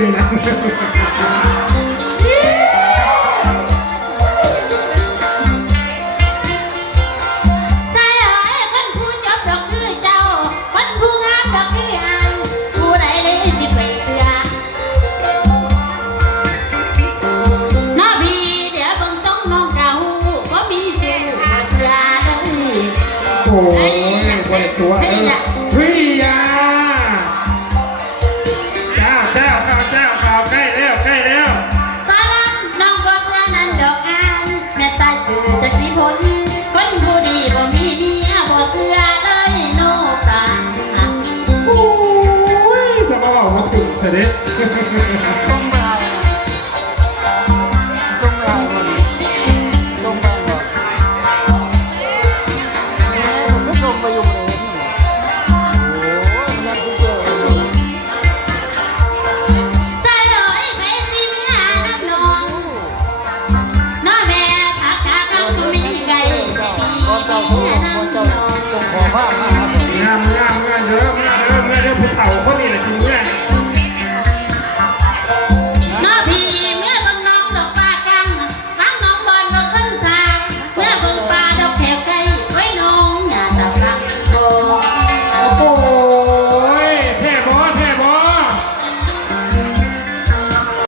เลยนะเดี๋ยวนี้นะ Thank you.